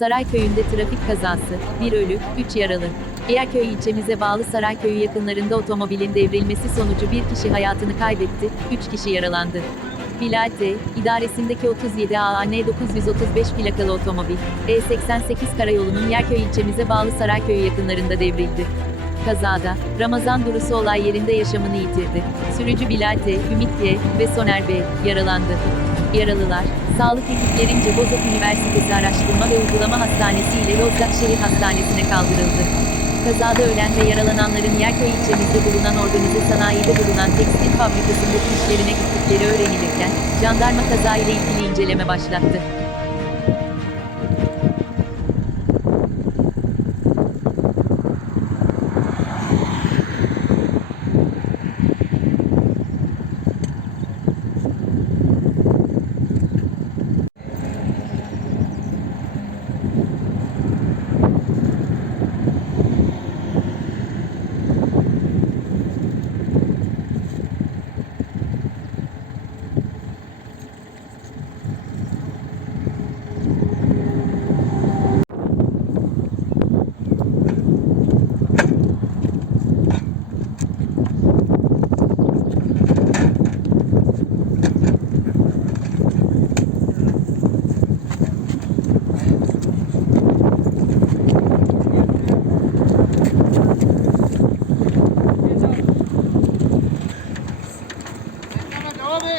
Sarayköy'ünde trafik kazası, bir ölü, 3 yaralı. Yerköy ilçemize bağlı Sarayköy yakınlarında otomobilin devrilmesi sonucu bir kişi hayatını kaybetti, 3 kişi yaralandı. Bilal T, idaresindeki 37 AAN 935 plakalı otomobil, E88 karayolunun Yerköy ilçemize bağlı Sarayköy yakınlarında devrildi. Kazada, Ramazan Durusu olay yerinde yaşamını yitirdi. Sürücü Bilal T, Ümit Y ve Soner B yaralandı. Yaralılar, sağlık ekiplerince Bozok Üniversitesi Araştırma ve Uygulama Hastanesi ile Yozgat Şehir Hastanesi'ne kaldırıldı. Kazada ölen ve yaralananların Yerköy ilçemizde bulunan organize sanayide bulunan tekstil fabrikasındaki işlerine gittikleri öğrenilirken, jandarma kaza ile ilgili inceleme başlattı. হবে